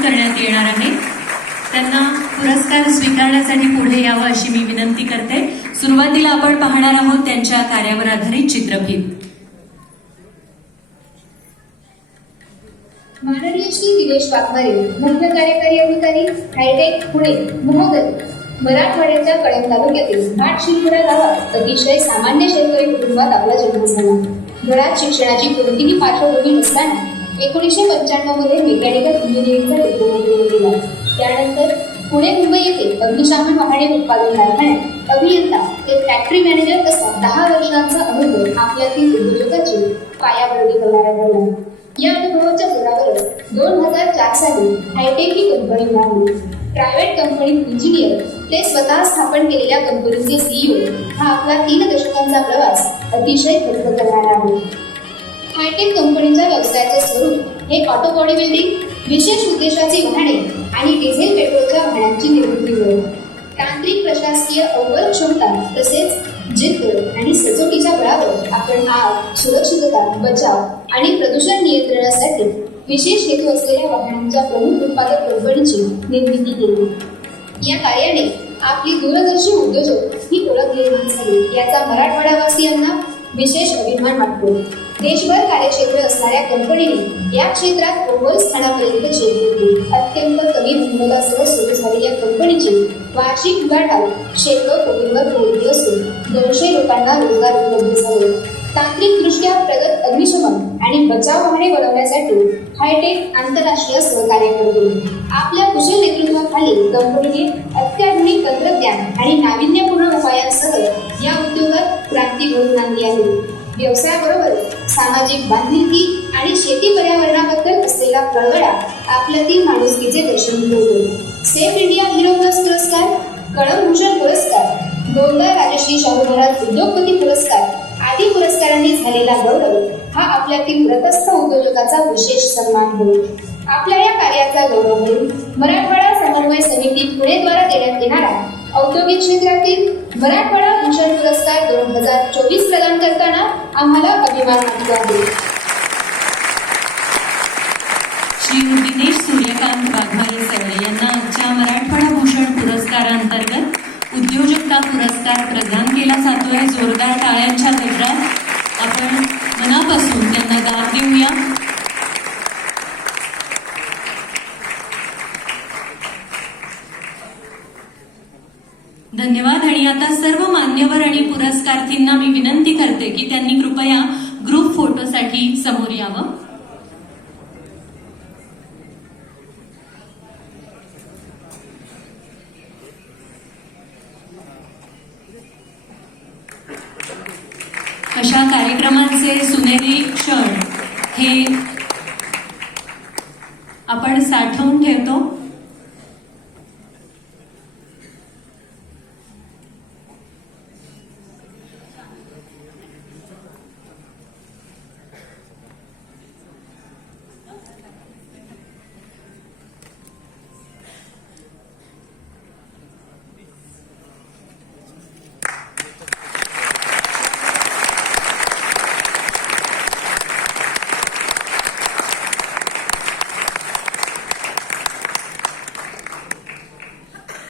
सन्मान करण्यात येणार आहे। त्यांना पुरस्कार स्वीकारण्यासाठी पुढे यावं अशी मी विनंती करते। सुरुवातीला आपण पाहणार आहोत त्यांच्या कार्यावर आधारित चित्रफित। माननीय श्री दिनेश वाघमारे, मुख्य कार्यकारी अधिकारी, हायटेक पुणे महोदय। मराठवाड्याच्या कळंब तालुक्यातील भाटशिरपुरा गावात अतिशय सामान्य शेतकरी कुटुंबात आपला जन्म झाला। घरात शिक्षणाची कोणतीही पार्श्वभूमी नसताना 1995 मध्ये मेकॅनिकल इंजिनिअरिंगचा डिप्लोमा पूर्ण केला। त्यानंतर पुणे मुंबई येथे अग्निशमन वाहने उत्पादन कारखान्यात अभियंता ते फॅक्टरी मॅनेजर असा 10 वर्षांचा अनुभव आपल्यातील उद्योजकाची पायाभरणी करणारा ठरला। या अनुभवाच्या जोरावर 2004 साली हायटेक ही कंपनी उभारली। प्रायव्हेट कंपनीत इंजिनियर ते स्वतः स्थापन केलेल्या कंपनीचे सीईओ हा आपला 3 दशकांचा प्रवास अतिशय खर्च करणारा आहे। हायटेक कंपनीच्या व्यवसायाचे स्वरूप हे ऑटो बॉडी बिल्डिंग, विशेष उद्देशाची वाहने आणि डिझेल पेट्रोलच्या वाहनांची निर्मिती होय। तांत्रिक प्रशासकीय अव्वल क्षमता तसेच जिद्द आणि सचोटीच्या बळावर आपण आग, सुरक्षितता, बचाव आणि प्रदूषण नियंत्रणासाठी विशेष हेतू असलेल्या वाहनांच्या प्रमुख उत्पादक कंपनीची निर्मिती केली। या कार्याने आपली दूरदर्शी उद्योजक ही ओळख निर्माण झाली, याचा मराठवाडावासियांना विशेष अभिमान वाटतो। देशभर कार्यक्षेत्र असणाऱ्या कंपनीने या क्षेत्रात अव्वल स्थानापर्यंत झेपली। अत्यंत कमी भांडवलासह सुरू झालेल्या कंपनीची वार्षिक उलाढाल शेकडो कोटींवर पोहोचली असून 200 लोकांना रोजगार उपलब्ध झाले। तांत्रिकदृष्ट्या प्रगत अग्निशमन आणि बचाव वाहने बनवण्यासाठी हायटेक आंतरराष्ट्रीय सहकार्य करते। आपल्या कुशल नेतृत्वाखाली कंपनीने अत्याधुनिक तंत्रज्ञान आणि नाविन्यपूर्ण उपायांसह या उद्योगात क्रांती घडवून आणली आहे। व्यवसायाबरोबर सामाजिक बांधिलकी आणि शेती पर्यावरणाबद्दल असलेला कळवळा आपल्यातील माणुसकीचे दर्शन घडवतो। सेफ इंडिया हिरो प्लस पुरस्कार, कळम भूषण पुरस्कार, दोनदा राजश्री शाहू महाराज उद्योगपती पुरस्कार आदी पुरस्कारांनी झालेला गौरव हा आपल्यातील व्रतस्थ उद्योजकाचा विशेष सन्मान होय। आपल्या या कार्याचा गौरव म्हणून मराठवाडा समन्वय समिती पुणे द्वारा देण्यात येणारा औद्योगिक क्षेत्रातील मराठवाडा भूषण पुरस्कार 2024 प्रदान करताना आम्हाला अभिमान वाटतो आहे। श्री दिनेश सूर्यकांत वाघमारे सर यांना आजच्या मराठवाडा भूषण पुरस्कारांतर्गत उद्योजकता पुरस्कार प्रदान केला जातोय। जोरदार टाळ्यांच्या गजरात आपण मनापासून त्यांना दाद देऊया। धन्यवाद। आणि आता सर्व मान्यवर आणि पुरस्कारार्थींना मी विनंती करते की त्यांनी कृपया ग्रुप फोटोसाठी समोर यावं। अशा कार्यक्रमांचे सुनेरी क्षण हे आपण साठवून ठेवतो।